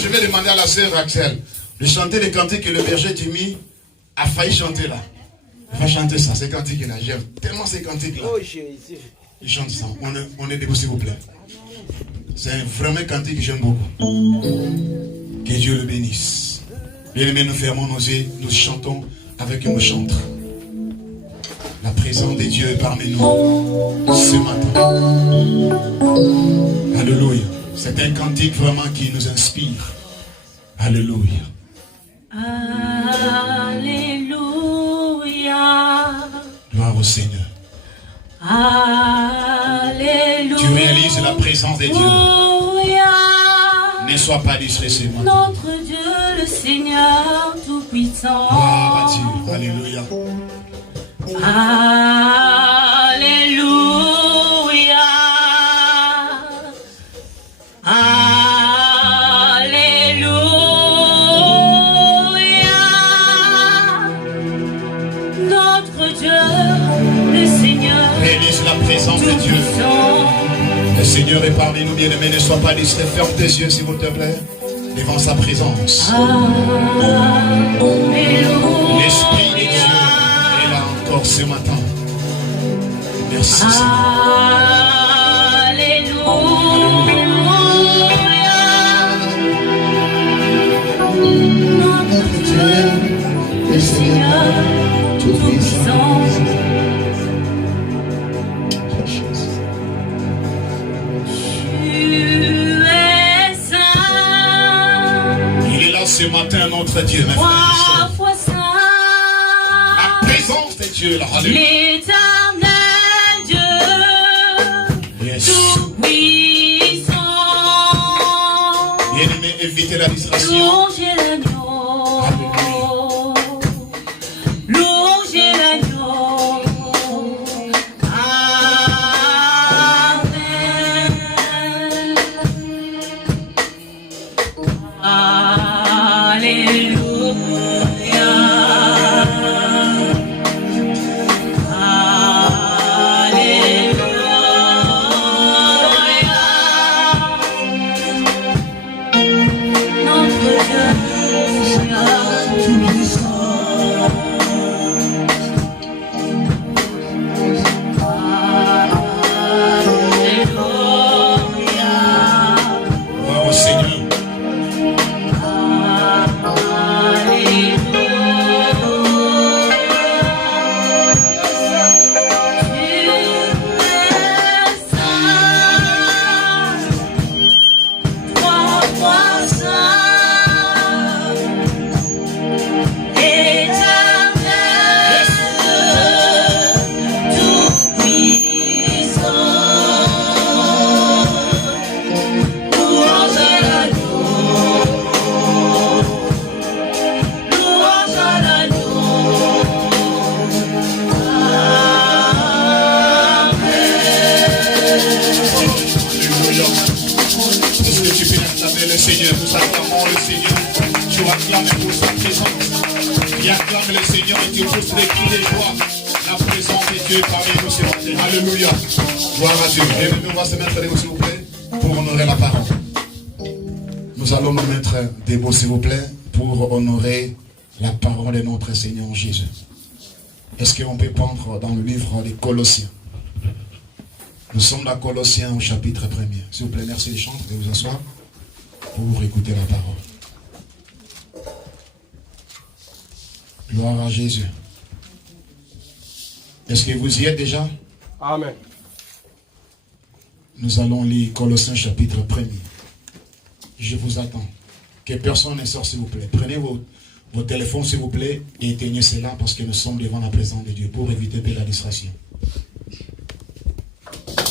Je vais demander à la sœur Axel de chanter les cantiques que le berger Jimmy a failli chanter là. On va chanter ça, ces cantiques-là. J'aime tellement ces cantiques-là. Oh Jésus. Ils chantent ça. On est debout, s'il vous plaît. C'est vraiment un cantique que j'aime beaucoup. Que Dieu le bénisse. Bien-aimés, nous fermons nos yeux, nous chantons avec une chante. La présence de Dieu est parmi nous ce matin. Alléluia. C'est un cantique vraiment qui nous inspire. Alléluia. Alléluia. Gloire au Seigneur. Alléluia. Tu réalises la présence de Dieu. Ne sois pas distrait ce matin. Notre Dieu, le Seigneur Tout-Puissant. Gloire à Dieu. Alléluia. Alléluia. Alléluia. Notre Dieu, le Seigneur. Réalise la présence de Dieu. Le Seigneur est parmi nous, bien-aimés. Ne sois pas distrait. Ferme tes yeux, s'il vous plaît, devant sa présence. L'Esprit de Dieu est là encore ce matin. Merci, Seigneur. Notre Dieu, le Seigneur Tout-Puissant. Ce matin, notre Dieu, mes frères et sœurs. La présence de Dieu, là. L'éternel Dieu, Yes. Tout-Puissant. Bien-aimé, évitez la distraction. Louangez l'agneau. Louangez l'agneau. Alléluia. Gloire à Dieu. Bienvenue, on va se mettre debout, s'il vous plaît, pour honorer la parole. Nous allons nous mettre debout, s'il vous plaît, pour honorer la parole de notre Seigneur Jésus. Est-ce qu'on peut prendre dans le livre des Colossiens? Nous sommes dans Colossiens au chapitre 1er. S'il vous plaît, merci les chants, de vous asseoir pour écouter la parole. Gloire à Jésus. Est-ce que vous y êtes déjà? Amen. Nous allons lire Colossiens chapitre 1er. Je vous attends. Que personne ne sorte, s'il vous plaît. Prenez vos téléphones, s'il vous plaît, et éteignez cela parce que nous sommes devant la présence de Dieu pour éviter la distraction.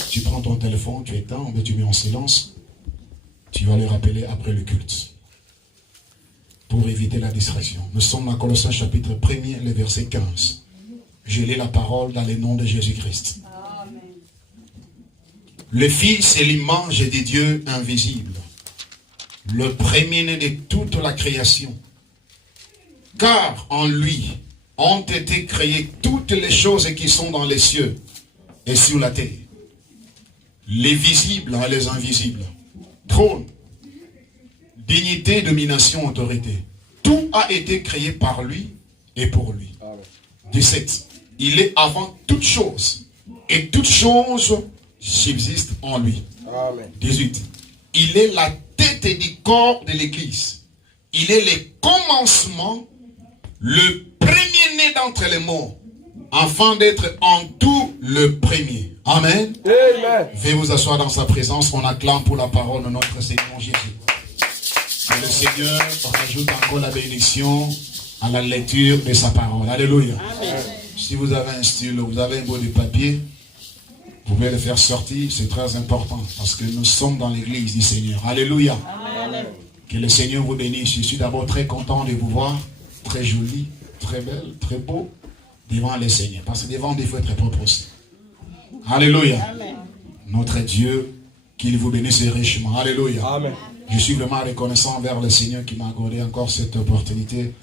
Tu prends ton téléphone, tu éteins, mais tu mets en silence. Tu vas le rappeler après le culte. Pour éviter la distraction. Nous sommes dans Colossiens chapitre 1er, le verset 15. Je lis la parole dans le nom de Jésus-Christ. Le Fils est l'image de Dieu invisible, le premier-né de toute la création. Car en lui ont été créées toutes les choses qui sont dans les cieux et sur la terre, les visibles et les invisibles, trône, dignité, domination, autorité. Tout a été créé par lui et pour lui. 17. Il est avant toute chose. Et toute chose subsiste en lui. Amen. 18. Il est la tête du corps de l'Église. Il est le commencement, le premier-né d'entre les morts, afin d'être en tout le premier. Amen. Amen. Veuillez vous asseoir dans sa présence. On acclame pour la parole de notre Seigneur Jésus. Que le Seigneur rajoute encore la bénédiction à la lecture de sa parole. Alléluia. Amen. Si vous avez un stylo, vous avez un bout de papier, vous pouvez le faire sortir. C'est très important parce que nous sommes dans l'église du Seigneur. Alléluia. Amen. Que le Seigneur vous bénisse. Je suis d'abord très content de vous voir. Très joli, très belle, très beau devant le Seigneur. Parce que devant, il faut être propre aussi. Alléluia. Amen. Notre Dieu, qu'il vous bénisse richement. Alléluia. Amen. Je suis vraiment reconnaissant envers le Seigneur qui m'a accordé encore cette opportunité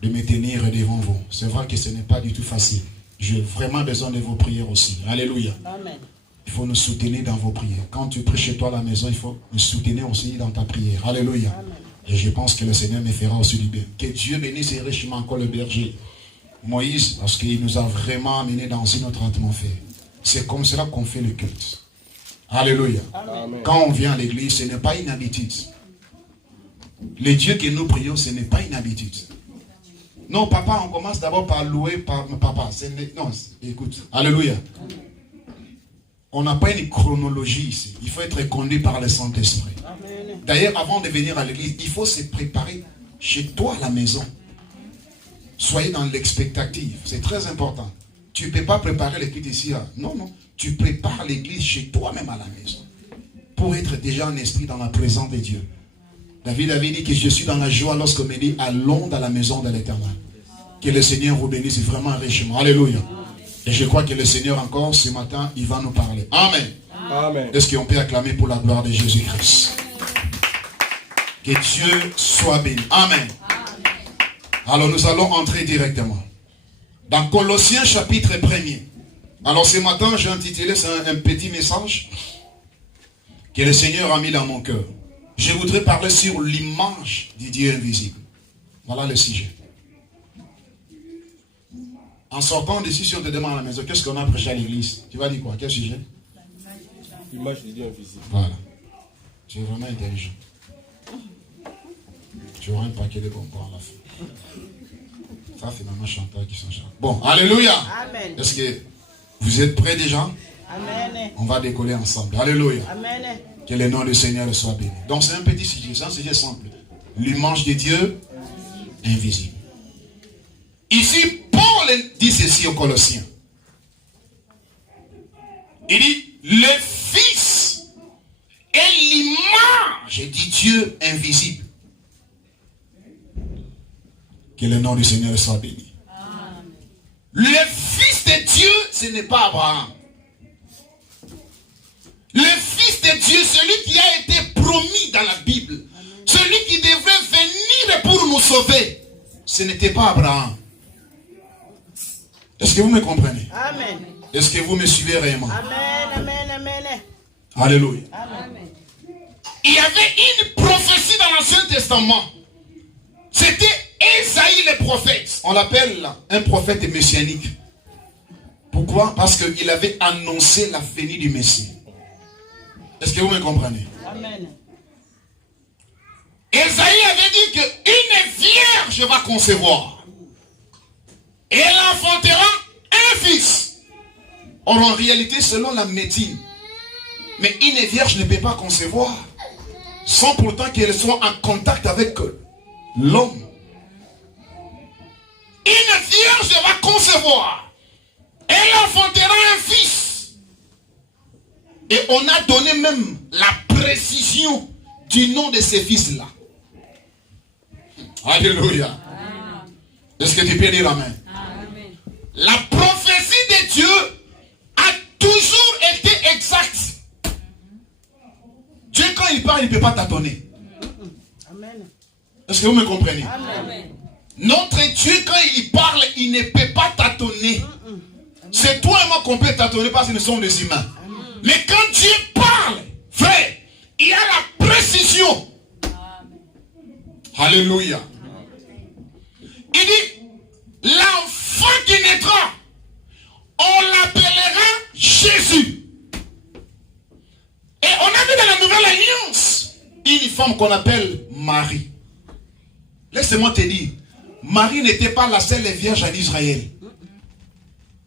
de me tenir devant vous. C'est vrai que ce n'est pas du tout facile. J'ai vraiment besoin de vos prières aussi. Alléluia. Amen. Il faut nous soutenir dans vos prières. Quand tu pries chez toi à la maison, il faut nous soutenir aussi dans ta prière. Alléluia. Amen. Et je pense que le Seigneur me fera aussi du bien. Que Dieu bénisse richement encore le berger Moïse, parce qu'il nous a vraiment amenés dans une autre atmosphère. C'est comme cela qu'on fait le culte. Alléluia. Amen. Quand on vient à l'église, ce n'est pas une habitude. Les dieux que nous prions, ce n'est pas une habitude. Non, papa, on commence d'abord par louer par papa. Non, écoute. Alléluia. On n'a pas une chronologie ici. Il faut être conduit par le Saint-Esprit. D'ailleurs, avant de venir à l'église, il faut se préparer chez toi à la maison. Soyez dans l'expectative. C'est très important. Tu ne peux pas préparer l'église ici. Non, non. Tu prépares l'église chez toi-même à la maison. Pour être déjà en esprit dans la présence de Dieu. David avait dit que je suis dans la joie lorsqu'on me dit allons dans la maison de l'Éternel. Que le Seigneur vous bénisse vraiment richement. Alléluia. Et je crois que le Seigneur encore ce matin, il va nous parler. Amen. Amen. Est-ce qu'on peut acclamer pour la gloire de Jésus-Christ? Que Dieu soit béni. Amen. Alors nous allons entrer directement dans Colossiens chapitre 1er. Alors ce matin, j'ai intitulé, c'est un petit message que le Seigneur a mis dans mon cœur. Je voudrais parler sur l'image du Dieu invisible. Voilà le sujet. En sortant d'ici, si on te demande à la maison, qu'est-ce qu'on a prêché à l'église? Tu vas dire quoi? Quel sujet? L'image du Dieu invisible. Voilà. Tu es vraiment intelligent. Tu auras un paquet de bonbons à la fin. Ça, c'est maman Chantal qui s'en charge. Bon, alléluia. Amen. Est-ce que vous êtes prêts déjà? Amen. On va décoller ensemble. Alléluia. Amen. Que le nom du Seigneur soit béni. Donc c'est un petit sujet, c'est un sujet simple. L'image de Dieu invisible. Ici, Paul dit ceci aux Colossiens. Il dit, le Fils est l'image du Dieu invisible. Que le nom du Seigneur soit béni. Amen. Le Fils de Dieu, ce n'est pas Abraham. Le Fils de Dieu, celui qui a été promis dans la Bible, celui qui devrait venir pour nous sauver, ce n'était pas Abraham. Est-ce que vous me comprenez? Amen. Est-ce que vous me suivez réellement? Amen. Amen. Amen. Alléluia. Amen. Il y avait une prophétie dans l'Ancien Testament. C'était Ésaïe le prophète. On l'appelle un prophète messianique. Pourquoi? Parce qu'il avait annoncé la venue du Messie. Est-ce que vous me comprenez? Amen. Ésaïe avait dit qu'une vierge va concevoir. Et elle enfantera un fils. Or, en réalité, selon la médecine, mais une vierge ne peut pas concevoir sans pourtant qu'elle soit en contact avec l'homme. Une vierge va concevoir. Elle enfantera un fils. Et on a donné même la précision du nom de ces fils-là. Alléluia. Est-ce que tu peux dire amen? Amen. La prophétie de Dieu a toujours été exacte. Dieu, quand il parle, il ne peut pas tâtonner. Amen. Est-ce que vous me comprenez? Amen. Notre Dieu, quand il parle, il ne peut pas tâtonner. C'est toi et moi qu'on peut tâtonner parce que nous sommes des humains. Mais quand Dieu parle, frère, il y a la précision. Alléluia. Il dit, l'enfant l'enfant qui naîtra, on l'appellera Jésus. Et on a vu dans la Nouvelle Alliance une femme qu'on appelle Marie. Laisse-moi te dire, Marie n'était pas la seule vierge en Israël.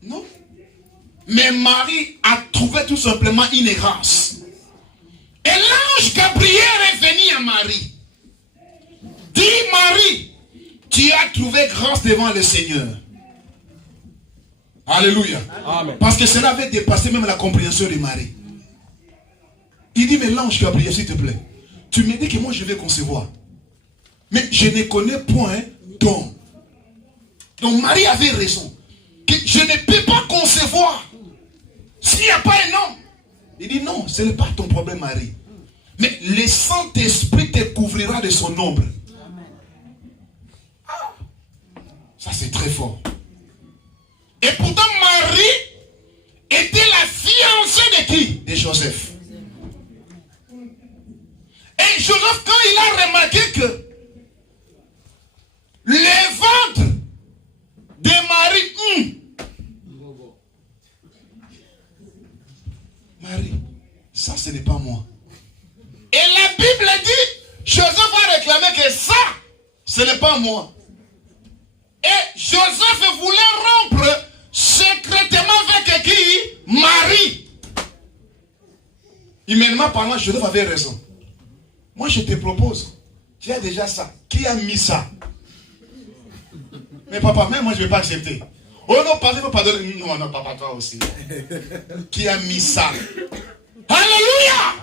Non. Mais Marie a trouvé tout simplement une grâce. Et l'ange Gabriel est venu à Marie. Dis Marie, tu as trouvé grâce devant le Seigneur. Alléluia. Amen. Parce que cela avait dépassé même la compréhension de Marie. Il dit, mais l'ange Gabriel, s'il te plaît, tu me dis que moi je vais concevoir. Mais je ne connais point don. Donc Marie avait raison. Que je ne peux pas concevoir s'il n'y a pas un homme. Il dit non, ce n'est pas ton problème Marie. Mais le Saint-Esprit te couvrira de son ombre. Ah, ça c'est très fort. Et pourtant Marie était la fiancée de qui? De Joseph. Et Joseph, quand il a remarqué que les ventres de Marie, Marie, ça ce n'est pas moi. Et la Bible dit, Joseph a réclamé que ça, ce n'est pas moi. Et Joseph voulait rompre secrètement avec qui? Marie. Humainement parlant, Joseph avait raison. Moi je te propose, tu as déjà ça. Qui a mis ça? Mais papa, même moi je ne vais pas accepter. Oh non, pardon. Non, non, papa, toi aussi. Qui a mis ça? Alléluia!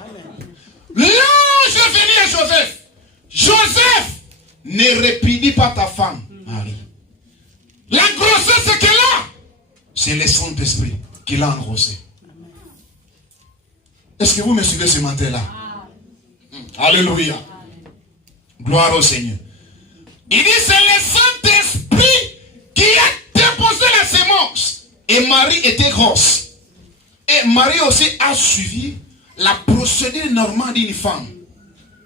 L'ange est venu à Joseph. Joseph, ne répudie pas ta femme, Marie. La grossesse qu'elle a, c'est le Saint-Esprit qui l'a engrossée. Est-ce que vous me suivez ce matin-là? Alléluia. Gloire au Seigneur. Il dit c'est le Saint-Esprit qui a déposé la sémence. Et Marie était grosse. Et Marie aussi a suivi la procédure normale d'une femme.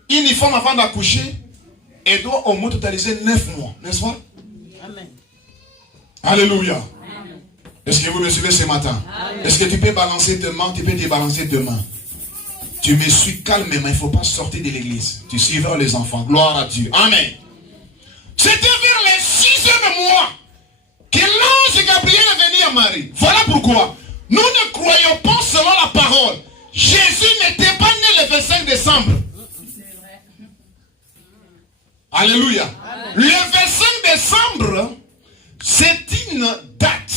Une femme avant d'accoucher, elle doit au moins totaliser 9 mois. N'est-ce pas? Amen. Alléluia. Est-ce que vous me suivez ce matin? Est-ce que tu peux balancer tes mains? Tu peux débalancer tes mains. Tu me suis calmement, il ne faut pas sortir de l'église. Tu suivras les enfants. Gloire à Dieu. Amen. C'était vers les 6e mois que l'ange Gabriel est venu à Marie. Voilà pourquoi nous ne croyons pas selon la parole. Jésus n'était pas né le 25 décembre. Alléluia. Amen. Le 25 décembre, c'est une date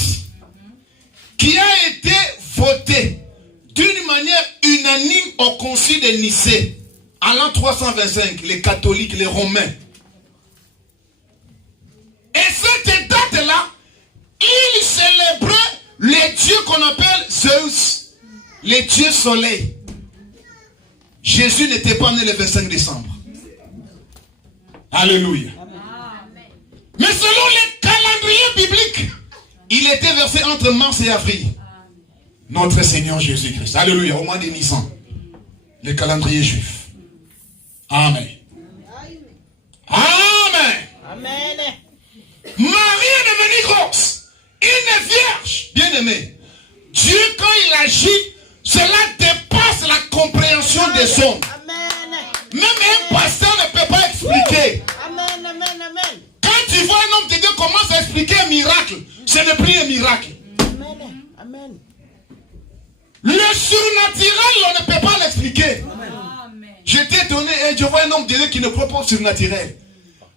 qui a été votée d'une manière unanime au concile de Nicée, en l'an 325, les catholiques, les romains. Et cette date-là, ils célébraient les dieux qu'on appelle Zeus, les dieux soleil. Jésus n'était pas né le 25 décembre. Alléluia. Mais selon les calendriers bibliques, il était versé entre mars et avril. Notre Seigneur Jésus-Christ. Alléluia. Au mois de Nissan. Le calendrier juif. Amen. Amen. Amen. Marie est devenue grosse. Une vierge. Bien aimée. Dieu, quand il agit, cela dépasse la compréhension des hommes. Amen. Même un pasteur ne peut pas expliquer. Amen. Amen. Amen. Quand tu vois un homme de Dieu commence à expliquer un miracle, ce n'est plus un miracle. Amen. Amen. Le surnaturel, on ne peut pas l'expliquer. J'étais étonné et je vois un homme de Dieu qui ne croit pas au surnaturel.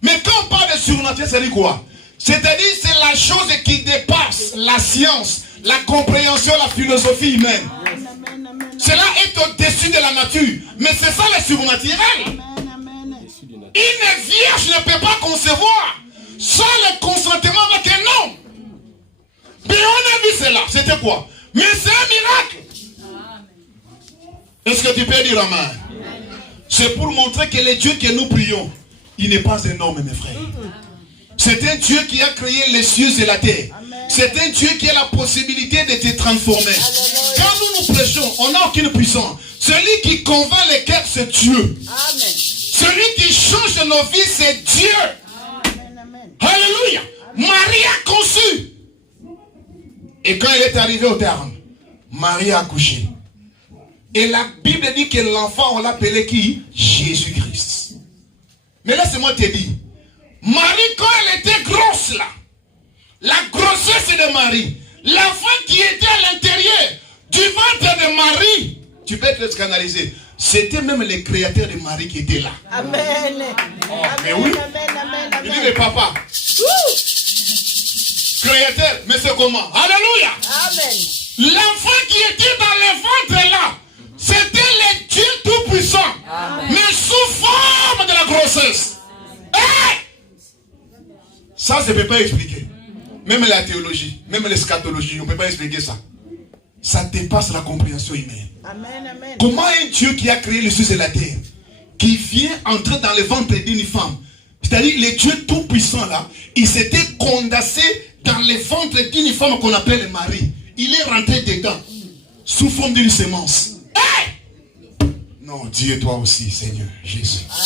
Mais quand on parle de surnaturel, ça dit quoi? C'est-à-dire c'est la chose qui dépasse la science, la compréhension, la philosophie humaine. Cela est au-dessus de la nature. Mais c'est ça le surnaturel. Une vierge ne peut pas concevoir sans le consentement avec un homme. Mais on a vu cela. C'était quoi? Mais c'est un miracle. Est-ce que tu peux dire amen? C'est pour montrer que le Dieu que nous prions, il n'est pas un homme, mes frères. C'est un Dieu qui a créé les cieux et la terre. C'est un Dieu qui a la possibilité de te transformer. Quand nous nous prêchons, on n'a aucune puissance. Celui qui convainc les cœurs, c'est Dieu. Amen. Celui qui change nos vies, c'est Dieu. Amen. Amen. Alléluia. Marie a conçu Et quand elle est arrivée au terme, Marie a accouché. Et la Bible dit que l'enfant, on l'appelait qui? Jésus-Christ. Mais laisse-moi te dire, Marie, quand elle était grosse là, la grossesse de Marie, l'enfant qui était à l'intérieur du ventre de Marie, tu peux être scandalisé. C'était même le créateur de Marie qui était là. Amen. Oh, mais oui. Amen. Il dit, mais papa, créateur, mais c'est comment? Alléluia. Amen. L'enfant qui était dans le ventre là, c'était le Dieu Tout-Puissant, mais sous forme de la grossesse. Ça, je ne peux pas expliquer. Même la théologie, même l'eschatologie, on ne peut pas expliquer ça. Ça dépasse la compréhension humaine. Amen. Comment un Dieu qui a créé le ciel et la terre, qui vient entrer dans le ventre d'une femme, c'est-à-dire le Dieu Tout-Puissant là, il s'était condensé dans le ventre d'une femme qu'on appelle Marie. Il est rentré dedans, sous forme d'une semence. Non, Dieu, toi aussi, Seigneur, Jésus. Amen.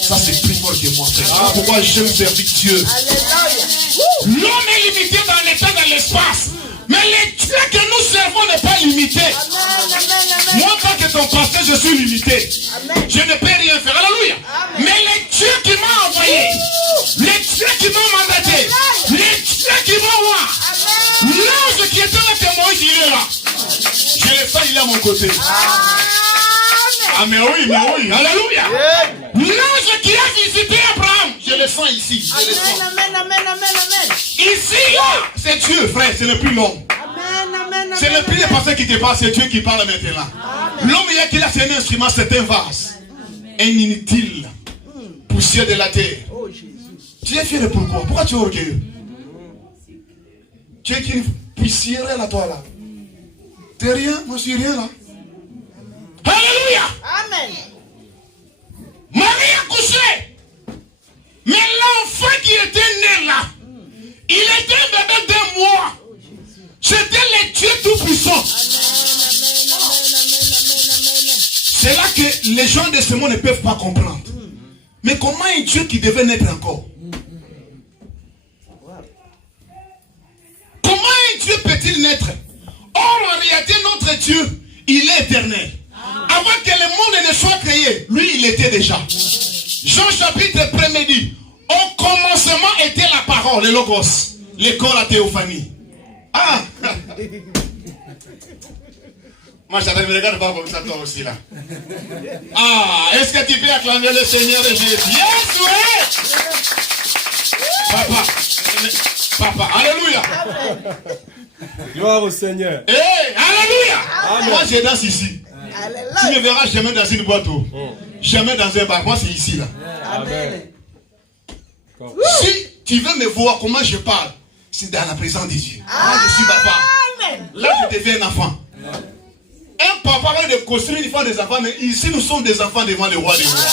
Ça, c'est plus fort que moi, frère. Ah, pourquoi j'aime servir Dieu. Alléluia. L'homme est limité dans le temps, dans l'espace. Mais le Dieu que nous servons n'est pas limité. Amen. Moi, en tant que ton pasteur, je suis limité. Amen. Je ne peux rien faire. Alléluia. Amen. Mais le Dieu qui m'a envoyé, le Dieu qui m'a mandaté, le Dieu qui m'a envoyé, l'ange qui était là que Moïse, il est là. Je le sens, il est à mon côté. Ah, mais oui. Alléluia. L'ange qui a visité Abraham, je le sens ici. Je le sens. Amen. Ici, là, c'est Dieu, frère, c'est le plus long. Amen. C'est le plus les personnes qui te parlent, c'est Dieu qui parle maintenant. L'homme qui a c'est un instrument, c'est un vase. Un inutile. Poussière de la terre. Oh Jésus. Tu es fier de pourquoi? Pourquoi tu es orgueilleux? Tu es qu'une poussière là, toi là. T'es rien, moi je suis rien là. Alléluia. Amen. Marie a couché. Mais l'enfant qui était né là, il était un bébé d'1 mois. C'était le Dieu Tout-Puissant. C'est là que les gens de ce monde ne peuvent pas comprendre. Mais comment un Dieu qui devait naître encore? Comment un Dieu peut-il naître? Or, en réalité, notre Dieu, il est éternel. Avant que le monde ne soit créé, lui, il était déjà. Jean chapitre 1 dit, au commencement était la parole, le logos, l'école, la théophanie. Ah! Moi, je ne regarde pas comme ça, toi aussi, là. Ah, est-ce que tu peux acclamer le Seigneur et Jésus? Yes, oui! Papa, alléluia! Gloire au Seigneur. Hey, alléluia! Amen. Moi, je danse ici. Tu ne me verras jamais dans une boîte. Jamais dans un bar. Moi, c'est ici, là. Amen. Si tu veux me voir comment je parle, c'est dans la présence des dieux. Moi, je suis papa. Là, je deviens un enfant. Un papa va de construire une fois des enfants, mais ici, nous sommes des enfants devant le roi des rois.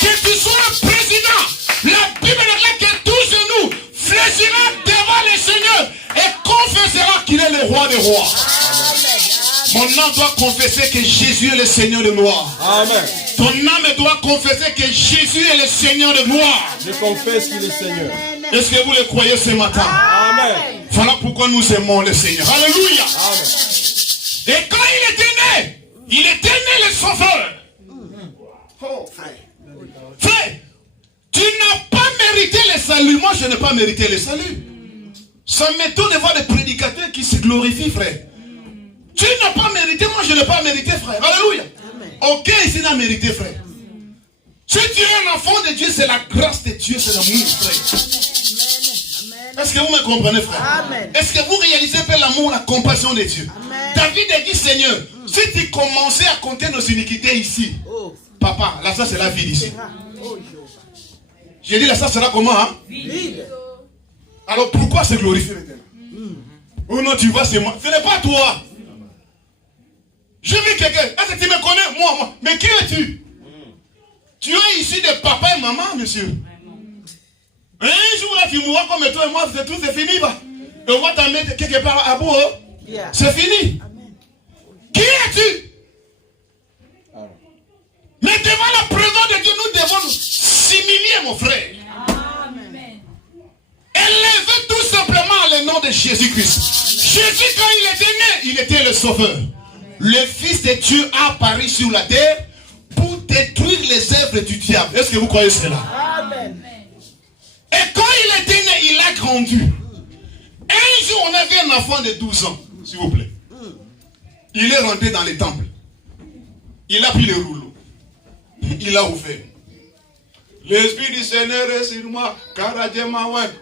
Que tu sois un président, la Bible déclare que tout genou fléchira devant le Seigneur et confessera qu'il est le roi des rois. Mon âme doit confesser que Jésus est le Seigneur de gloire. Amen. Ton âme doit confesser que Jésus est le Seigneur de gloire. Je confesse qu'il est Seigneur. Est-ce que vous le croyez ce matin? Amen. Voilà pourquoi nous aimons le Seigneur. Alléluia. Amen. Et quand il était né le sauveur. Oh, frère. Frère, tu n'as pas mérité le salut. Moi, je n'ai pas mérité le salut. Ça m'étonne de voir des prédicateurs qui se glorifient, frère. Tu n'as pas mérité, moi je n'ai pas mérité, frère. Alléluia. Aucun ici n'a mérité, frère. Si tu es un enfant de Dieu, c'est la grâce de Dieu, c'est l'amour, frère. Est-ce que vous me comprenez, frère? Est-ce que vous réalisez un peu l'amour, la compassion de Dieu? David a dit, Seigneur, si tu commençais à compter nos iniquités ici, papa, là ça c'est la vie d'ici. J'ai dit là ça sera comment, hein? Vide. Alors pourquoi se glorifier l'éternel? Ou non, tu vois, c'est moi. Ce n'est pas toi. Je vis quelqu'un. Est-ce que tu me connais? Moi. Mais qui es-tu? Tu es ici de papa et maman, monsieur. Un jour là, tu mourras comme toi et moi, c'est tout, c'est fini. Bah. Et on va t'en mettre quelque part à bout. C'est fini. Qui es-tu? Mais devant la présence de Dieu, nous devons nous s'humilier, mon frère. Amen. Et Élevez tout simplement le nom de Jésus-Christ. Jésus, quand il était né, il était le sauveur. Le Fils de Dieu a apparu sur la terre pour détruire les œuvres du diable. Est-ce que vous croyez cela? Amen. Et quand il était né, il a grandi. Un jour, on avait un enfant de 12 ans, s'il vous plaît. Il est rentré dans les temples. Il a pris le rouleau. Il a ouvert. L'Esprit du Seigneur est sur moi, car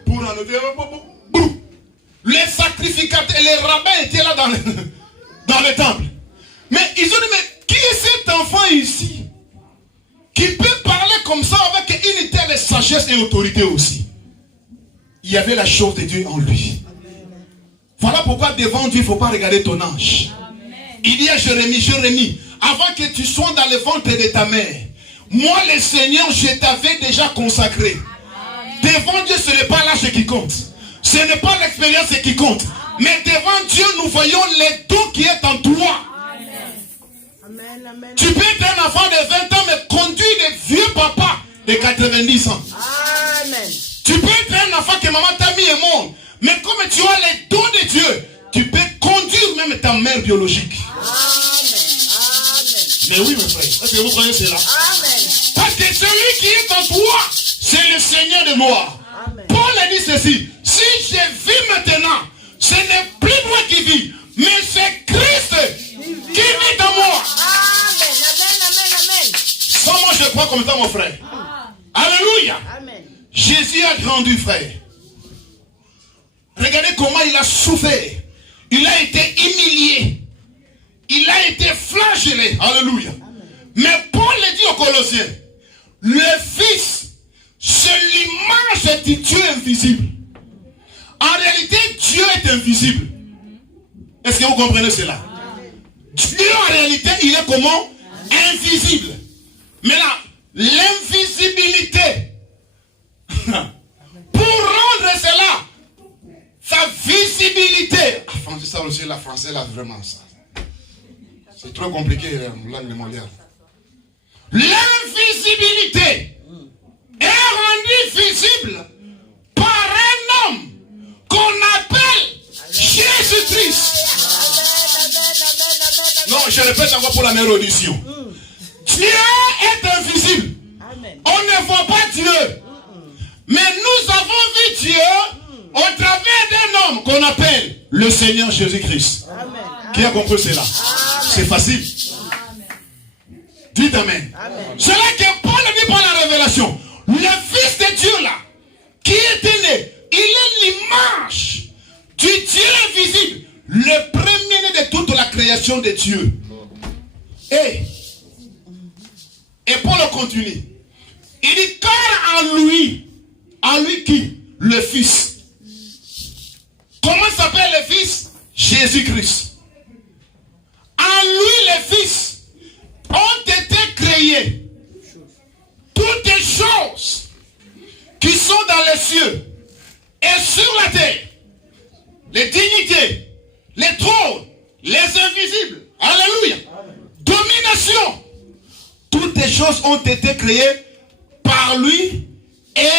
pour enlever. Les sacrificateurs et les rabbins étaient là dans le temple. Mais ils ont dit, mais qui est cet enfant ici qui peut parler comme ça avec une telle sagesse et autorité aussi? Il y avait la chose de Dieu en lui. Voilà pourquoi devant Dieu, il ne faut pas regarder ton âge. Il dit à Jérémie, avant que tu sois dans le ventre de ta mère, moi le Seigneur, je t'avais déjà consacré. Devant Dieu, ce n'est pas l'âge qui compte. Ce n'est pas l'expérience qui compte. Mais devant Dieu, nous voyons les dons qui est en toi. Amen, amen. Tu peux être un enfant de 20 ans, mais conduire des vieux papas de 90 ans. Amen. Tu peux être un enfant que maman t'a mis au monde, mais comme tu as les dons de Dieu, tu peux conduire même ta mère biologique. Amen. Mais oui, mes frères, est-ce que vous croyez cela? Amen. Parce que celui qui est en toi, c'est le Seigneur de gloire. Amen. Paul a dit ceci: si je vis maintenant, ce n'est plus moi qui vis, mais c'est Christ qui vit en moi. Amen. Amen. Sans moi, je crois comme ça, mon frère. Alléluia. Amen. Jésus a grandi, frère. Regardez comment il a souffert. Il a été humilié. Il a été flagellé. Alléluia. Mais Paul le dit aux Colossiens, le Fils, c'est l'image du Dieu invisible. En réalité, Dieu est invisible. Est-ce que vous comprenez cela? Dieu, en réalité, il est comment? Invisible. Mais là, l'invisibilité, pour rendre cela, sa visibilité. Français, ça aussi, la français, là, vraiment ça. C'est trop compliqué, la langue mondiale. L'invisibilité est rendue visible par un homme qu'on appelle Jésus-Christ. Non, je répète encore pour la meilleure audition. Dieu est invisible. Amen. On ne voit pas Dieu. Mais nous avons vu Dieu au travers d'un homme qu'on appelle le Seigneur Jésus-Christ. Amen. Qui a compris cela? C'est facile. Dites Amen. C'est là que Paul dit par la révélation. Le Fils de Dieu là, qui était né, il est l'image du Dieu invisible, le premier-né de toute la création de Dieu. Et Paul continue. Il dit, car en lui qui? Le Fils. Comment s'appelle le Fils? Jésus-Christ. En lui, les Fils ont été créés. Toutes les choses qui sont dans les cieux et sur la terre, les dignités, les trônes, les invisibles, alléluia, domination, toutes les choses ont été créées par lui et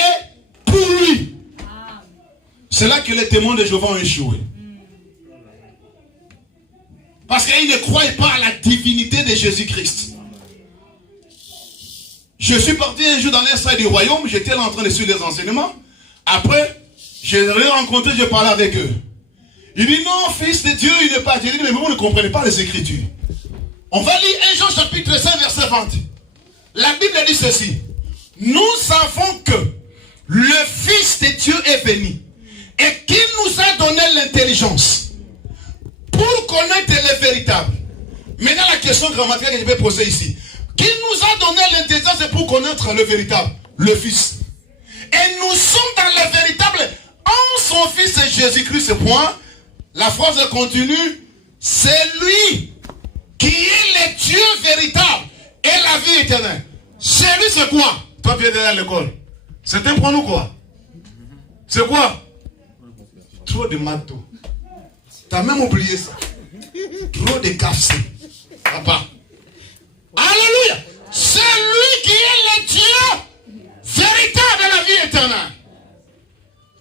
pour lui. C'est là que les témoins de Jéhovah ont échoué. Parce qu'ils ne croyaient pas à la divinité de Jésus-Christ. Je suis parti un jour dans l'instant du royaume, j'étais là en train de suivre les enseignements. Après, je les ai rencontrés, je parlais avec eux. Il dit non, fils de Dieu, il n'est pas. J'ai dit, mais vous ne comprenez pas les Écritures. On va lire 1 Jean chapitre 5, verset 20. La Bible dit ceci. Nous savons que le Fils de Dieu est venu et qu'il nous a donné l'intelligence pour connaître le véritable. Maintenant, la question grammaticale que je vais poser ici. Qui nous a donné l'intelligence pour connaître le véritable? Le Fils. Et nous sommes dans le véritable en son Fils Jésus-Christ. Point. La phrase continue. C'est lui qui est le Dieu véritable et la vie éternelle. C'est lui, c'est quoi? Toi, tu es derrière l'école. C'est un point ou quoi? C'est quoi? Trop de matos. T'as même oublié ça. Trop de café. Papa. Alléluia. C'est lui qui est le Dieu véritable de la vie éternelle.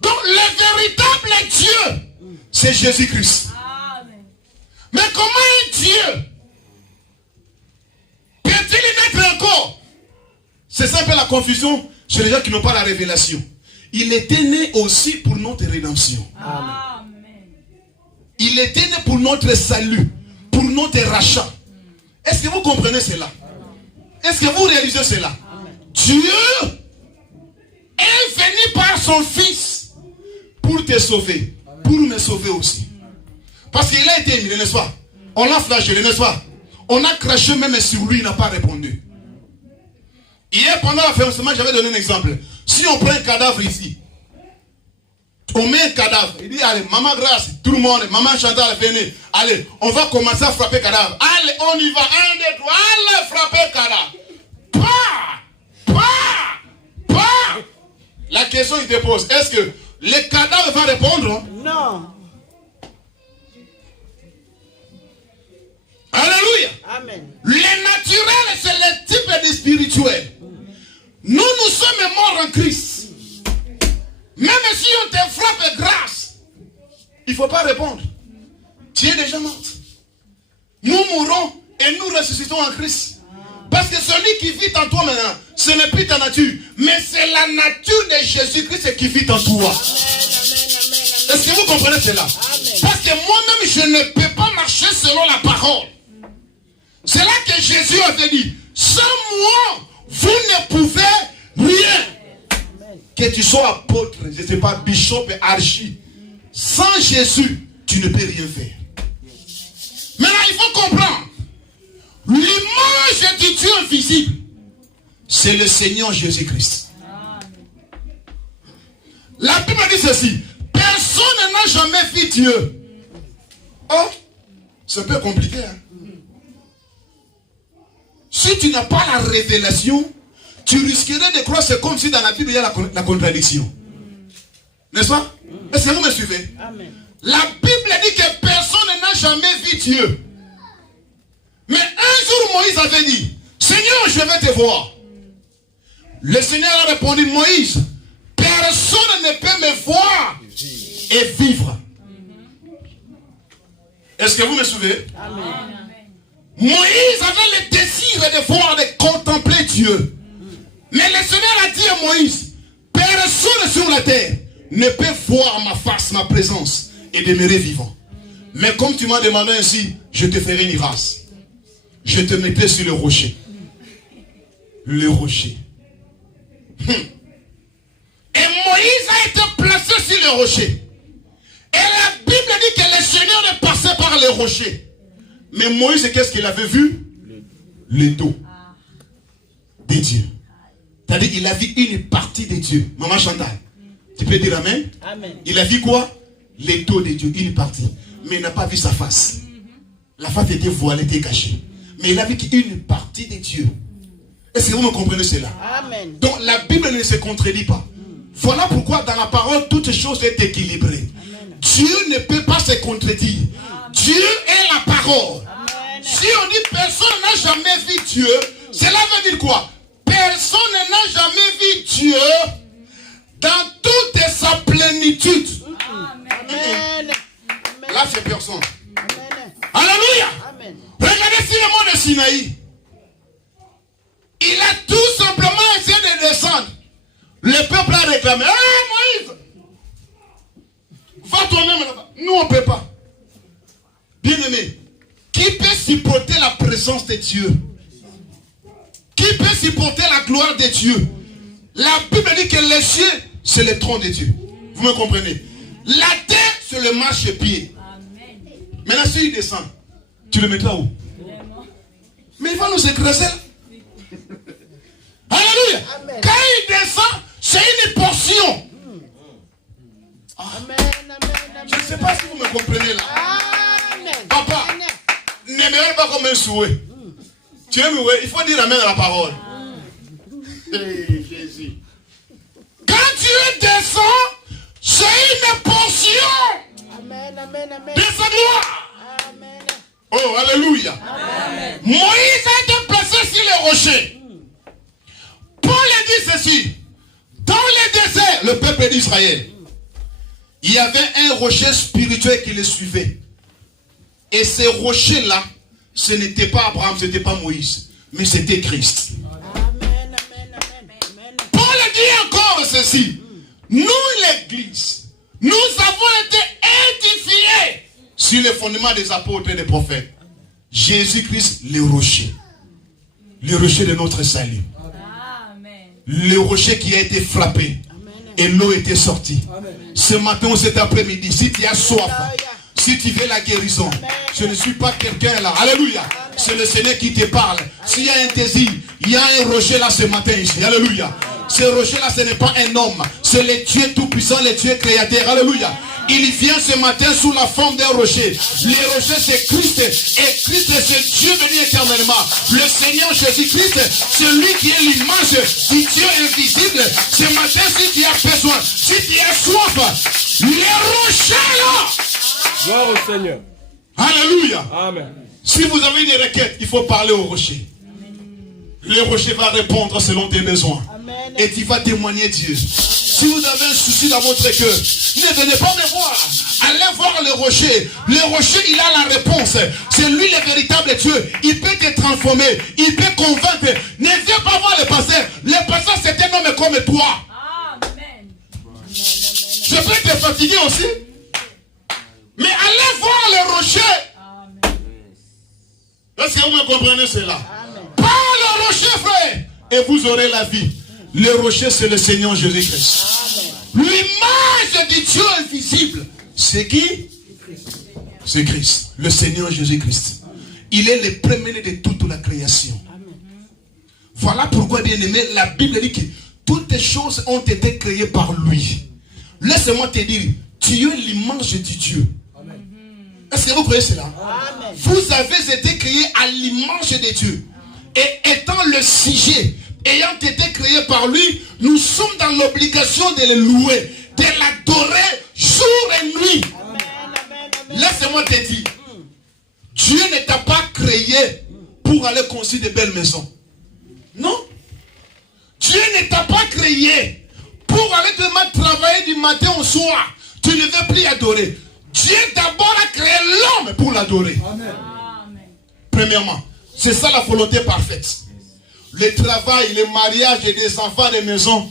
Donc le véritable Dieu, c'est Jésus-Christ. Mais comment un Dieu peut-il naître encore? C'est ça un peu la confusion chez les gens qui n'ont pas la révélation. Il était né aussi pour notre rédemption. Amen. Il était né pour notre salut, pour notre rachat. Est-ce que vous comprenez cela? Est-ce que vous réalisez cela? Dieu est venu par son Fils pour te sauver, pour me sauver aussi. Parce qu'il a été émiré, n'est-ce pas? On l'a flagellé, n'est-ce pas? On a craché même sur lui, il n'a pas répondu. Hier, pendant l'affaissement, j'avais donné un exemple. Si on prend un cadavre ici, on met un cadavre, il dit, allez, maman Grâce, tout le monde, maman Chantal, venez, allez, on va commencer à frapper le cadavre. Allez, on y va, 1, 2, 3, allez, frapper le cadavre. La question il te pose, est-ce que le cadavre va répondre? Non. Alléluia. Amen. Le naturel, c'est le type de spirituel. Nous sommes morts en Christ. Même si on te frappe grâce, il ne faut pas répondre. Tu es déjà mort. Nous mourrons et nous ressuscitons en Christ. Parce que celui qui vit en toi maintenant, ce n'est plus ta nature, mais c'est la nature de Jésus-Christ qui vit en toi. Est-ce que vous comprenez cela? Parce que moi-même, je ne peux pas marcher selon la parole. C'est là que Jésus avait dit, sans moi, vous ne pouvez rien. Que tu sois apôtre, je ne sais pas, bishop et archi. Sans Jésus, tu ne peux rien faire. Maintenant, il faut comprendre. L'image du Dieu invisible, c'est le Seigneur Jésus-Christ. La Bible dit ceci. Personne n'a jamais vu Dieu. Oh, c'est un peu compliqué. Hein? Si tu n'as pas la révélation, tu risquerais de croire, c'est comme si dans la Bible il y a la contradiction. N'est-ce pas? Est-ce que vous me suivez? Amen. La Bible dit que personne n'a jamais vu Dieu. Mais un jour Moïse avait dit, Seigneur, je vais te voir. Le Seigneur a répondu, Moïse, personne ne peut me voir et vivre. Est-ce que vous me suivez? Amen. Moïse avait le désir de voir, de contempler Dieu. Mais le Seigneur a dit à Moïse, personne sur la terre ne peut voir ma face, ma présence et demeurer vivant. Mais comme tu m'as demandé ainsi, je te ferai une grâce. Je te mettrai sur le rocher. Le rocher. Et Moïse a été placé sur le rocher. Et la Bible dit que le Seigneur est passé par le rocher. Mais Moïse, qu'est-ce qu'il avait vu? Le dos de Dieu. C'est-à-dire qu'il a vu une partie de Dieu. Maman Chantal, tu peux dire amen? Amen. Il a vu quoi? Le dos de Dieu, une partie. Mais il n'a pas vu sa face. La face était voilée, était cachée. Mais il a vu qu'une partie de Dieu. Est-ce que vous me comprenez cela? Amen. Donc la Bible ne se contredit pas. Voilà pourquoi dans la parole, toute chose est équilibrée. Dieu ne peut pas se contredire. Dieu est la parole. Si on dit personne n'a jamais vu Dieu, cela veut dire quoi? Personne n'a jamais vu Dieu dans toute sa plénitude. Amen. Là, c'est personne. Amen. Alléluia. Amen. Regardez sur le mont de Sinaï. Il a tout simplement essayé de descendre. Le peuple a réclamé. Moïse, va toi-même là-bas. Nous, on ne peut pas. Bien-aimé, qui peut supporter la présence de Dieu? Qui peut supporter la gloire de Dieu? La Bible dit que les cieux, c'est le trône de Dieu. Vous me comprenez? La terre, c'est le marchepied. Maintenant, si il descend, tu le mettras où? Mais il va nous écraser. Alléluia. Amen. Quand il descend, c'est une portion. Amen. Amen. Je ne sais pas si vous me comprenez là. Amen. Papa, ne me regarde pas comme un souhait. Tu aimes, oui? Il faut dire amen à la parole. Hey, Jésus. Quand Dieu descend, c'est une portion Amen. Amen. Amen. de sa gloire. Amen. Oh, alléluia. Amen. Moïse a été placé sur le rocher. Paul a dit ceci. Dans le désert, le peuple d'Israël, il y avait un rocher spirituel qui les suivait. Et ces rochers-là, ce n'était pas Abraham, ce n'était pas Moïse, mais c'était Christ. Paul dit encore ceci. Nous, l'Église, nous avons été édifiés sur le fondement des apôtres et des prophètes. Jésus-Christ, le rocher de notre salut. Le rocher qui a été frappé et l'eau était sortie. Ce matin ou cet après-midi, si tu as soif, si tu veux la guérison, je ne suis pas quelqu'un là. Alléluia. C'est le Seigneur qui te parle. S'il y a un désir, il y a un rocher là ce matin ici. Alléluia. Ce rocher là, ce n'est pas un homme. C'est le Dieu tout-puissant, le Dieu créateur. Alléluia. Il vient ce matin sous la forme d'un rocher. Le rocher c'est Christ. Et Christ c'est Dieu venu éternellement. Le Seigneur Jésus-Christ, c'est lui qui est l'image du Dieu invisible. Ce matin, si tu as besoin, si tu as soif, le rocher là. Gloire au Seigneur. Alléluia. Amen. Si vous avez une requête, il faut parler au rocher. Le rocher va répondre selon tes besoins. Amen. Et tu vas témoigner Dieu. Si vous avez un souci dans votre cœur, ne venez pas me voir. Allez voir le rocher. Le rocher, il a la réponse. C'est lui le véritable Dieu. Il peut te transformer. Il peut convaincre. Ne viens pas voir le pasteur. Le pasteur, c'est un homme comme toi. Amen. Je peux te fatiguer aussi. Mais allez voir le rocher. Est-ce que vous me comprenez cela? Par le rocher, frère. Et vous aurez la vie. Le rocher, c'est le Seigneur Jésus-Christ. L'image du Dieu invisible. C'est qui? C'est Christ. Le Seigneur Jésus-Christ. Il est le premier de toute la création. Voilà pourquoi, bien aimé, la Bible dit que toutes les choses ont été créées par lui. Laisse-moi te dire, tu es l'image du Dieu. Est-ce que vous croyez cela? Amen. Vous avez été créés à l'image de Dieu. Et étant le sujet, ayant été créé par lui, nous sommes dans l'obligation de le louer, de l'adorer jour et nuit. Laisse-moi te dire, Dieu ne t'a pas créé pour aller construire de belles maisons. Non. Dieu ne t'a pas créé pour aller te travailler du matin au soir. Tu ne veux plus adorer. Dieu d'abord a créé l'homme pour l'adorer. Premièrement, c'est ça la volonté parfaite. Le travail, le mariage des enfants des maisons,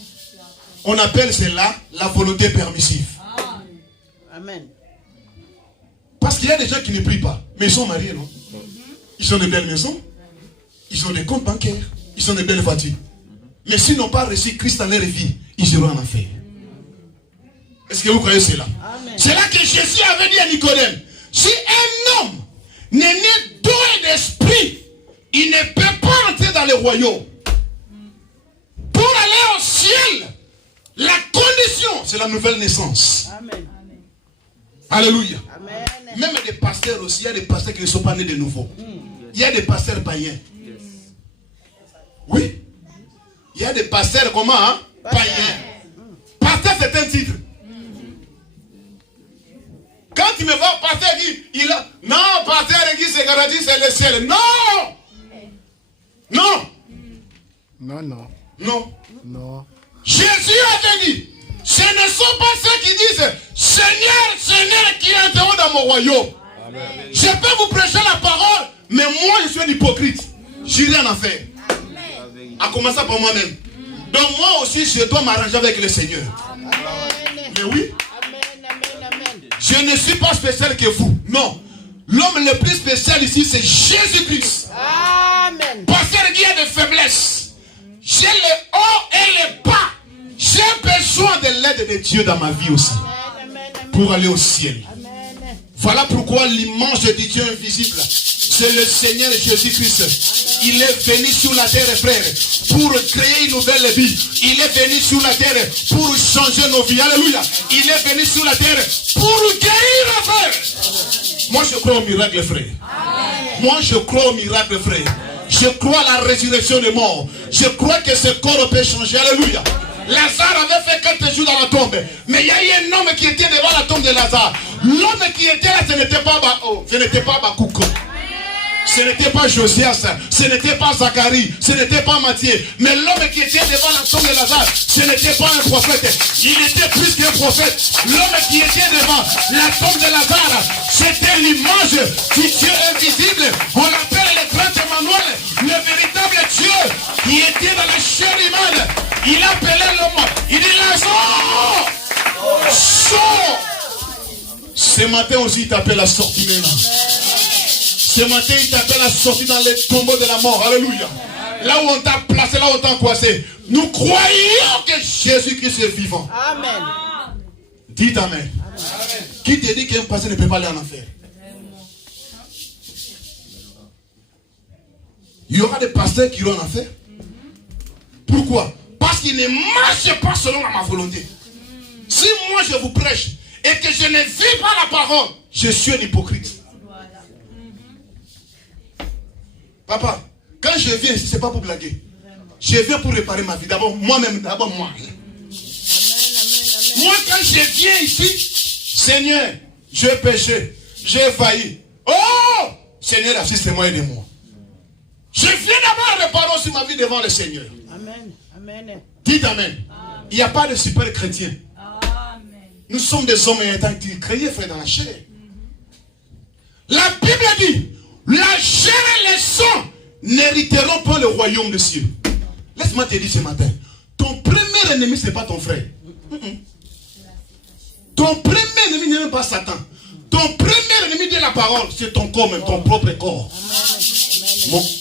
on appelle cela la volonté permissive. Amen. Parce qu'il y a des gens qui ne prient pas, mais ils sont mariés, non? Ils ont de belles maisons, ils ont des comptes bancaires, ils ont de belles voitures. Mais s'ils n'ont pas reçu Christ dans leur vie, ils iront en enfer. Est-ce que vous croyez cela? C'est là que Jésus avait dit à Nicodème, si un homme n'est né d'eau et d'esprit, il ne peut pas entrer dans le royaume. Pour aller au ciel, la condition, c'est la nouvelle naissance. Amen. Alléluia. Amen. Même des pasteurs aussi, il y a des pasteurs qui ne sont pas nés de nouveau. Il y a des pasteurs païens. Oui. Il y a des pasteurs comment, hein? Païens. Pasteur, c'est un titre. Quand tu me vois, pasteur dit, non, pasteur dit, c'est garanti, c'est le ciel. Non! Non! Non, non. Non. Non. Jésus avait dit, ce ne sont pas ceux qui disent, Seigneur, Seigneur, qui entreront dans mon royaume. Amen. Je peux vous prêcher la parole, mais moi, je suis un hypocrite. J'irai en enfer. À commencer par moi-même. Donc moi aussi, je dois m'arranger avec le Seigneur. Amen. Mais oui. Amen. Je ne suis pas spécial que vous. Non. L'homme le plus spécial ici, c'est Jésus-Christ. Amen. Parce qu'il y a des faiblesses. J'ai le haut et le bas. J'ai besoin de l'aide de Dieu dans ma vie aussi. Pour aller au ciel. Amen. Voilà pourquoi l'image du Dieu invisible, c'est le Seigneur Jésus-Christ. Il est venu sur la terre, frère, pour créer une nouvelle vie. Il est venu sur la terre pour changer nos vies. Alléluia. Il est venu sur la terre pour guérir, frère. Moi, je crois au miracle, frère. Moi, je crois au miracle, frère. Je crois à la résurrection des morts. Je crois que ce corps peut changer. Alléluia. Lazare avait fait 4 jours dans la tombe. Mais il y a eu un homme qui était devant la tombe de Lazare. L'homme qui était là, ce n'était pas Bakouko. Ce n'était pas Josias, ce n'était pas Zacharie, ce n'était pas Matthieu. Mais l'homme qui était devant la tombe de Lazare, ce n'était pas un prophète. Il était plus qu'un prophète. L'homme qui était devant la tombe de Lazare, c'était l'image du Dieu invisible. On l'appelle le grand Emmanuel, le véritable Dieu qui était dans la chair humaine. Il appelait l'homme. Il dit Lazare, sors. Ce matin aussi, il t'appelle la sortie maintenant. Ce matin, il t'appelle la sortie dans les tombeaux de la mort. Alléluia. Là où on t'a placé, là où on t'a coincé. Nous croyons que Jésus-Christ est vivant. Amen. Dites Amen. Amen. Qui te dit qu'un passé ne peut pas aller en enfer? Il y aura des pasteurs qui iront en enfer. Pourquoi? Parce qu'ils ne marchent pas selon ma volonté. Si moi je vous prêche et que je ne vis pas la parole, je suis un hypocrite. Papa, quand je viens ici, ce n'est pas pour blaguer. Je viens pour réparer ma vie. D'abord, moi-même, d'abord moi. Moi, quand je viens ici, Seigneur, j'ai péché, j'ai failli. Oh, Seigneur, assiste-moi, aide-moi. Je viens d'abord réparer aussi ma vie devant le Seigneur. Amen. Amen. Dites Amen. Il n'y a pas de super chrétien. Nous sommes des hommes et étant créés, frère, dans la chair. La Bible dit, la chair et le sang n'hériteront pas le royaume des cieux. Laisse-moi te dire ce matin, ton premier ennemi, ce n'est pas ton frère. Ton premier ennemi n'est même pas Satan. Ton premier ennemi de la parole, c'est ton corps, même ton propre corps.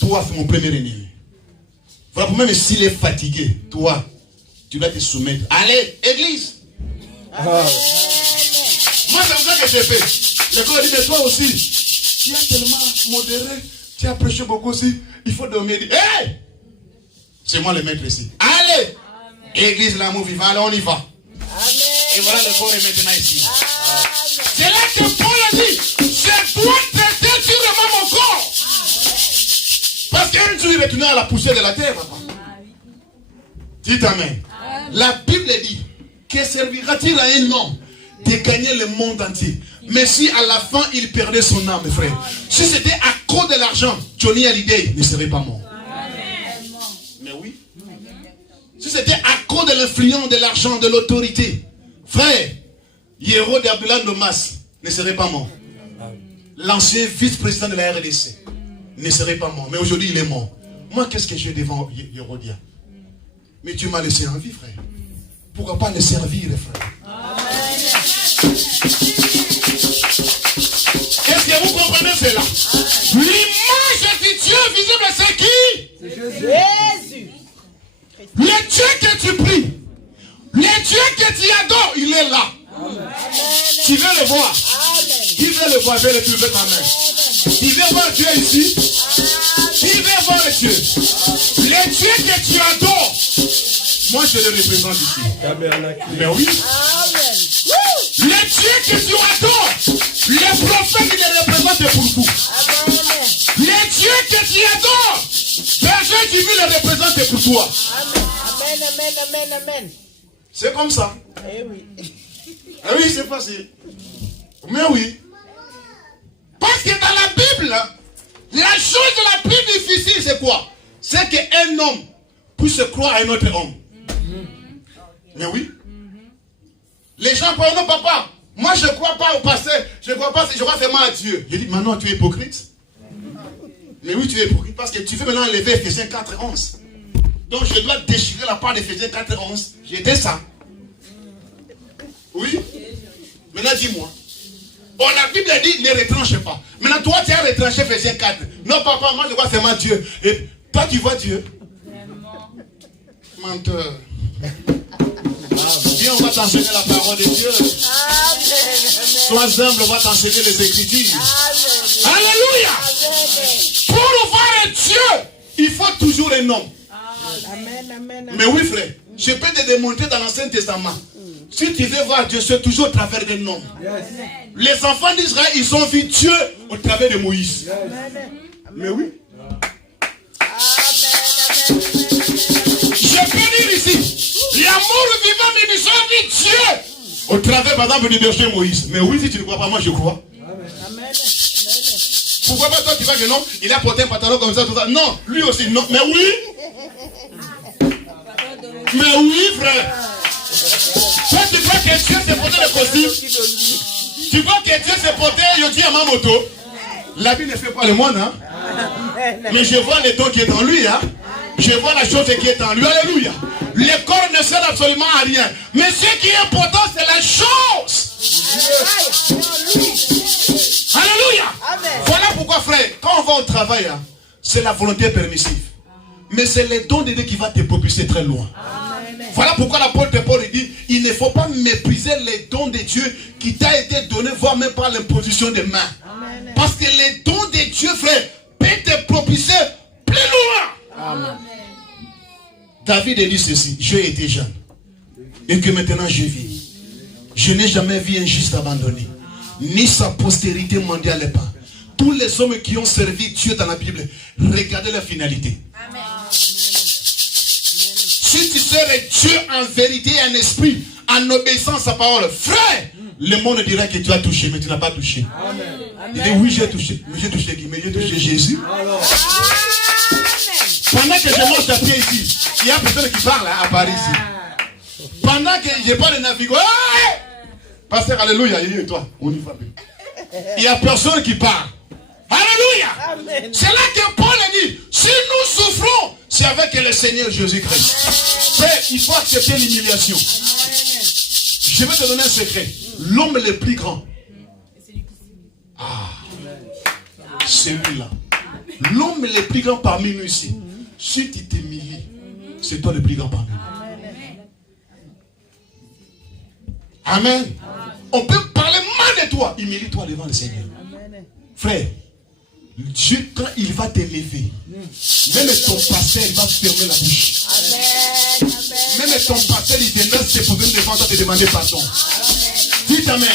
Toi, c'est mon premier ennemi. Voilà pour même s'il est fatigué, toi, tu dois te soumettre. Allez, église. Moi, c'est ça que j'ai fait. Le corps dit, mais toi aussi, tu as tellement modéré, tu as prêché beaucoup aussi, il faut dormir. Hey! C'est moi le maître ici. Allez! Amen. Église, l'amour vivant, allez, on y va. Amen. Et voilà, le corps est maintenant ici. C'est là que Paul a dit, je dois traiter durement mon corps. Parce qu'un jour, il va tourner à la poussière de la terre, papa. Dites Amen. La Bible dit, que servira-t-il à un homme de gagner le monde entier, mais si à la fin il perdait son âme, frère? Si c'était à cause de l'argent, Johnny Hallyday ne serait pas mort. Mais oui. Si c'était à cause de l'influence, de l'argent, de l'autorité, frère, Yero de Abdullah Ndomas ne serait pas mort. L'ancien vice-président de la RDC ne serait pas mort. Mais aujourd'hui il est mort. Moi, qu'est-ce que j'ai devant Yerodia? Mais tu m'as laissé en vie, frère. Pourquoi pas le servir, frère? Est-ce que vous comprenez cela? L'image du Dieu visible, c'est qui? C'est Jésus. Le Dieu que tu pries, le Dieu que tu adores, il est là. Amen. Tu veux le voir? Qui veut le voir? Je vais le lever ta main. Tu veux voir Dieu ici? Qui veut voir le Dieu? Le Dieu que tu adores, moi je le représente ici. Mais oui. Le Dieu que tu adores, les prophètes, il le représente pour vous. Le Dieu que tu adores, berger du le représente pour toi. Amen. C'est comme ça. Eh oui. Ah oui, c'est facile. Mais oui. Parce que dans la Bible, la chose la plus difficile, c'est quoi? C'est qu'un homme puisse croire à un autre homme. Mais oui. Les gens parlent, non papa, moi je ne crois pas au pasteur, je ne crois pas, je crois seulement à Dieu. Je dis, maintenant tu es hypocrite. Mais oui, tu es hypocrite parce que tu veux maintenant enlever Ephésiens 4:11. Donc je dois déchirer la part d'Ephésiens 4:11. J'ai dit ça. Oui. Maintenant dis-moi. Bon, la Bible dit, ne retranche pas. Maintenant toi tu as retranché Ephésiens 4. Non papa, moi je vois seulement Dieu. Et toi tu vois Dieu. Menteur. Viens, on va t'enseigner la parole de Dieu. Sois humble, on va t'enseigner les Écritures. Alléluia. Pour voir Dieu, il faut toujours un homme. Mais oui, frère, je peux te démontrer dans l'Ancien Testament. Si tu veux voir Dieu, c'est toujours au travers d'un homme. Les enfants d'Israël, ils ont vu Dieu au travers de Moïse. Mais oui. Je peux dire ici, l'amour vivant, mais nous avons vu Dieu au travers, par exemple, du berger Moïse. Mais oui, si tu ne crois pas, moi je crois. Amen. Pourquoi pas toi tu vas que non, il a porté un pantalon comme ça, tout ça. Non, lui aussi, non. Mais oui. Mais oui, frère. Toi, tu crois que Dieu s'est porté le costume? Tu crois que Dieu s'est porté Yoki Yamamoto? La vie ne fait pas le monde, hein? Mais je vois le don qui est en lui, hein? Je vois la chose qui est en lui. Alléluia. Le corps ne sert absolument à rien. Mais ce qui est important, c'est la chose. Alléluia. Voilà pourquoi, frère, quand on va au travail, hein, c'est la volonté permissive. Mais c'est le don de Dieu qui va te propulser très loin. Voilà pourquoi l'apôtre Paul dit, il ne faut pas mépriser les dons de Dieu qui t'a été donné, voire même par l'imposition des mains. Amen. Parce que les dons de Dieu, frère, peuvent te propulser plus loin. Amen. David dit ceci, j'ai été jeune et que maintenant je vis. Je n'ai jamais vu un juste abandonné, ni sa postérité mondiale pas. Tous les hommes qui ont servi Dieu dans la Bible, regardez la finalité. Amen. Si tu serais Dieu en vérité et en esprit, en obéissant à sa parole, frère, le monde dirait que tu as touché, mais tu n'as pas touché. Amen. Il dit oui, j'ai touché. Mais j'ai touché qui? Mais j'ai touché Jésus. Amen. Pendant que je mange à pied ici, il y a personne qui parle à Paris ici. Pendant que je parle de naviguer, pasteur, alléluia, il et toi, on y va. Il n'y a personne qui parle. Alléluia. C'est là que Paul dit, si nous souffrons, c'est avec le Seigneur Jésus-Christ. Frère, il faut accepter l'humiliation. Je vais te donner un secret. L'homme le plus grand. C'est lui-là. L'homme le plus grand parmi nous ici. Si tu t'humilies, c'est toi le plus grand parmi nous. Amen. On peut parler mal de toi. Humilie-toi devant le Seigneur. Frère, Dieu, quand il va t'élever, même ton pasteur, il va fermer la bouche. Même ton pasteur, il te laisse se poser devant toi, te demander pardon. Dites Amen.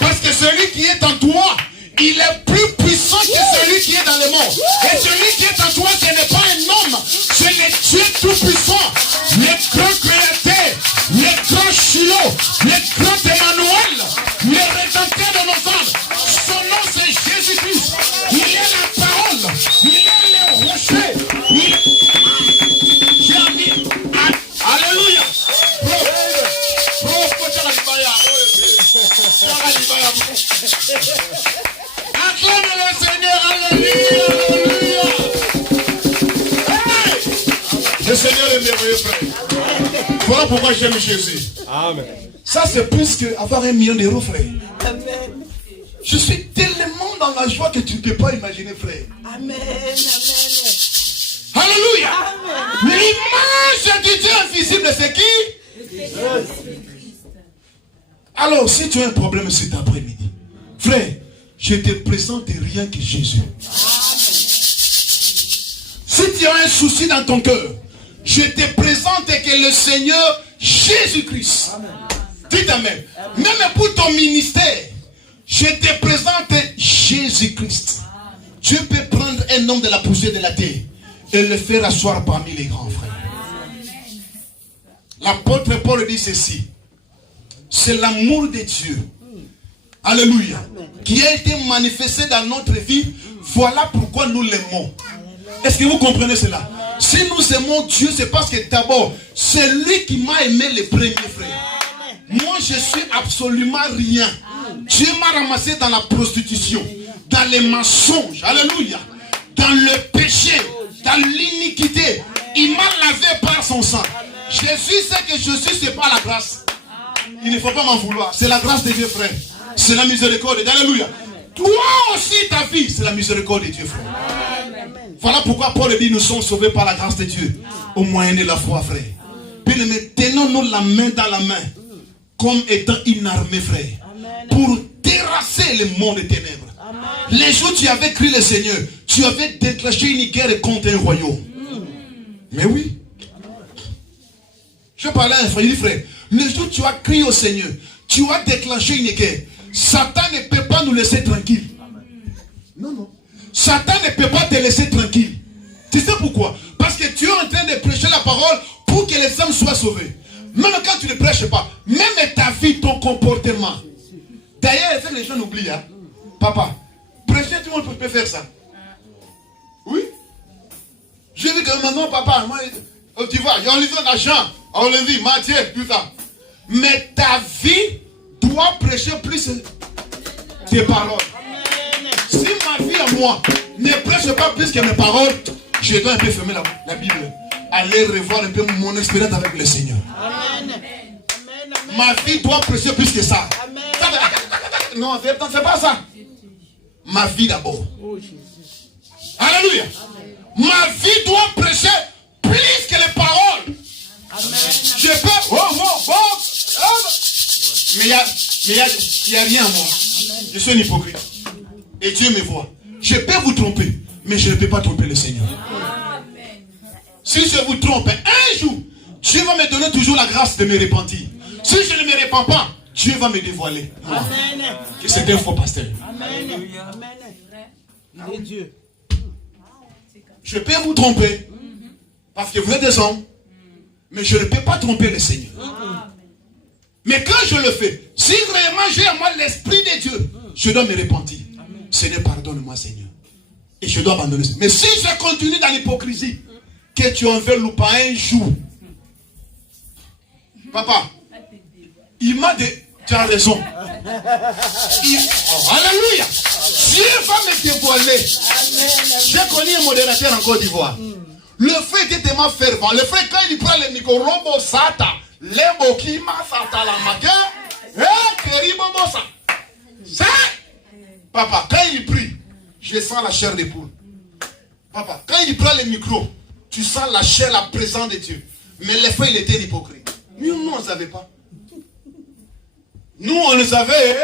Parce que celui qui est en toi, il est plus puissant que celui qui est dans le monde. Et celui qui est en toi, ce n'est pas un homme, c'est le Dieu tout-puissant, le grand créateur, le grand Shiloh, le grand Emmanuel, le rédempteur de nos âmes. Son nom c'est Jésus-Christ. Il est la parole, il est le rocher. J'ai envie. Alléluia. Acclame le Seigneur, alléluia, alléluia. Hey! Le Seigneur est merveilleux, frère. Voilà pourquoi j'aime Jésus. Amen. Ça, c'est plus qu'avoir 1 million d'euros, frère. Amen. Je suis tellement dans la joie que tu ne peux pas imaginer, frère. Amen. Amen. Alléluia. L'image du Dieu invisible, c'est qui? Alors, si tu as un problème cet après-midi, frère, je te présente rien que Jésus. Si tu as un souci dans ton cœur, je te présente que le Seigneur Jésus-Christ. Dites Amen. Même pour ton ministère, je te présente Jésus-Christ. Dieu peut prendre un homme de la poussière de la terre et le faire asseoir parmi les grands frères. L'apôtre Paul dit ceci. C'est l'amour de Dieu. Alléluia. Qui a été manifesté dans notre vie. Voilà pourquoi nous l'aimons. Est-ce que vous comprenez cela? Si nous aimons Dieu, c'est parce que d'abord, c'est lui qui m'a aimé les premiers frères. Moi, je suis absolument rien. Dieu m'a ramassé dans la prostitution, dans les mensonges, alléluia, dans le péché, dans l'iniquité. Il m'a lavé par son sang. Jésus sait que je suis, c'est pas la grâce. Il ne faut pas m'en vouloir. C'est la grâce de Dieu, frère. C'est la miséricorde. Alléluia. Toi aussi, ta vie, c'est la miséricorde de Dieu, frère. Voilà pourquoi Paul dit, nous sommes sauvés par la grâce de Dieu, au moyen de la foi, frère. Bien-aimés, tenons-nous la main dans la main, comme étant une armée, frère, pour terrasser le monde des ténèbres. Les jours où tu avais crié le Seigneur, tu avais déclenché une guerre contre un royaume. Mais oui. Je parlais à un frère, il dit, frère, le jour où tu as crié au Seigneur, tu as déclenché une guerre. Satan ne peut pas nous laisser tranquilles. Non, non. Satan ne peut pas te laisser tranquille. Tu sais pourquoi? Parce que tu es en train de prêcher la parole pour que les hommes soient sauvés. Même quand tu ne prêches pas, même ta vie, ton comportement. D'ailleurs, c'est que les gens oublient. Hein? Papa, prêcher, tout le monde peut faire ça. Oui. J'ai vu que maintenant, papa, moi, tu vois, il y a un livre d'argent, on le dit, Matthieu, tout ça. Mais ta vie doit prêcher plus tes paroles. Si ma vie à moi ne prêche pas plus que mes paroles, je dois un peu fermer la Bible. Aller revoir un peu mon expérience avec le Seigneur. Amen. Ma vie doit prêcher plus que ça. Amen. Non, ne fais pas ça. Ma vie d'abord. Alléluia. Ma vie doit prêcher plus que les paroles. Je peux. Mais il n'y a rien à moi. Je suis un hypocrite. Et Dieu me voit. Je peux vous tromper, mais je ne peux pas tromper le Seigneur. Si je vous trompe un jour, Dieu va me donner toujours la grâce de me repentir. Si je ne me repens pas, Dieu va me dévoiler. Amen. Que c'est un faux pasteur. Amen. Amen. Et Dieu. Je peux vous tromper. Parce que vous êtes des hommes. Mais je ne peux pas tromper le Seigneur. Mais quand je le fais, si vraiment j'ai en moi l'Esprit de Dieu, je dois me repentir. Seigneur, pardonne-moi, Seigneur. Et je dois abandonner ça. Mais si je continue dans l'hypocrisie, que tu en veux louper un jour. Papa, il m'a dit, tu as raison. Alléluia. Dieu va me dévoiler. J'ai connu un modérateur en Côte d'Ivoire. Le frère était tellement fervent. Le frère, quand il prend le micro, Rombo Sata, Lembo Kima Sata la matin, Keribo Bosa. C'est. Papa, quand il prie, je sens la chair des poules. Papa, quand il prend le micro, tu sens la chair, la présence de Dieu. Mais le frère, il était hypocrite. Nous, on ne savait pas. Nous, on ne savait.